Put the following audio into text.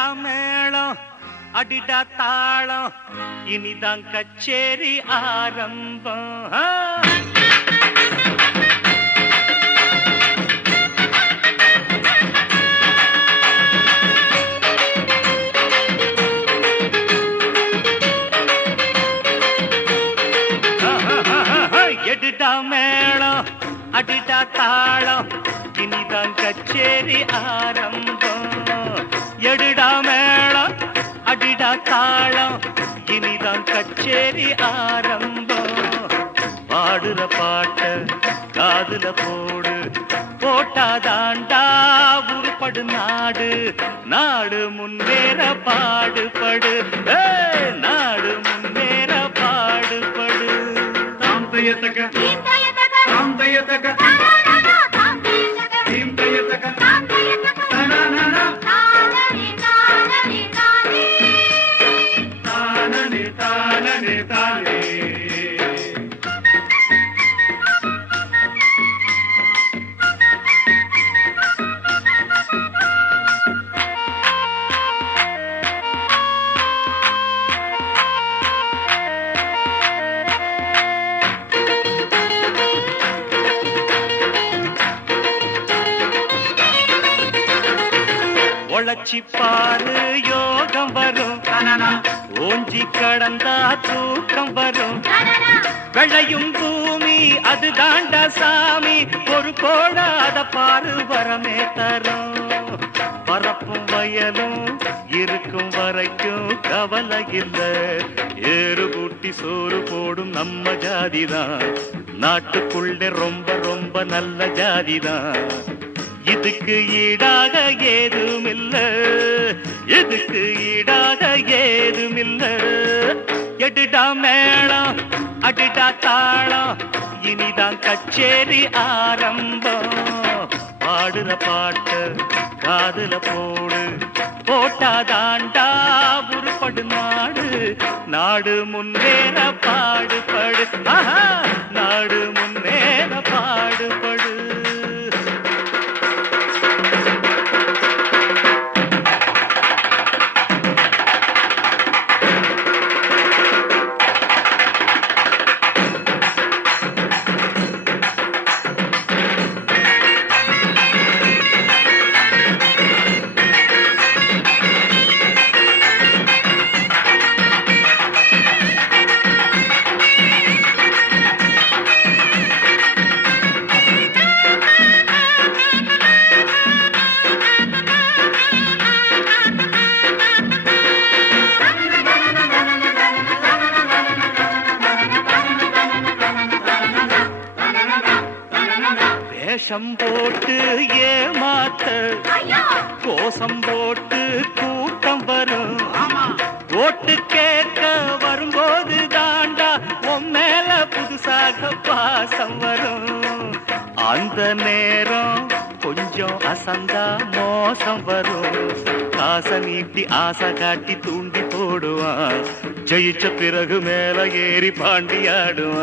எடுடா மேளம் அடிடா தாளம் இனிதான் கச்சேரி ஆரம்பம் ஆ. எடுடா மேளம் அடிடா தாளம் இனிதான் கச்சேரி ஆரம்பம் எடுடா மேளம் அடிடா தாளம். இனிதான் கச்சேரி ஆரம்பம். பாடுற பாட்ட காதுல போடு. போட்டாதாண்டா உருப்படு நாடு. நாடு முன்னேற பாடுபடு. நாடு முன்னேற பாடுபடு. தாம் தையத்தக்க தாம் தயத்தக l'Italia. தானே உழைச்சி பாரு யோகம் வரும். ஓஞ்சி கடந்தா தூக்கம் வரும். வெள்ளையும் பூமி அது தாண்டா சாமி. ஒரு கோடாத பாரு வரமே தரும். பரப்பும் வயலும் இருக்கும் வரைக்கும் கவலை இல்ல. ஏறு கூட்டி சோறு போடும் நம்ம ஜாதிதான். நாட்டுக்குள்ளே ரொம்ப ரொம்ப நல்ல ஜாதிதான். இதுக்கு ஈடாக ஏதுமில்ல. இதுக்கு ஈடாக ஏதுமில்ல. எடுடா மேளம் அடுடா தாளம் இனிதான் கச்சேரி ஆரம்பம். பாடுற பாட்டு காதுல போடு போட்டாதாண்டா உருப்படு நாடு. நாடு முன்னேற பாடுபடு. ஆஹா, வேஷம் போட்டு ஏமாத்த. கோசம் போட்டு கூட்டம் வரும். ஓட்டு கேட்க வரும்போது தாண்டா உன் மேல புதுசாக பாசம் வரும். அந்த நேரம் கொஞ்சம் அசந்தா மோசம் வரும். காசை நீட்டி ஆசை காட்டி தூண்டி போடுவான். ஜெயிச்ச பிறகு மேல ஏறி பாண்டியாடுவான்.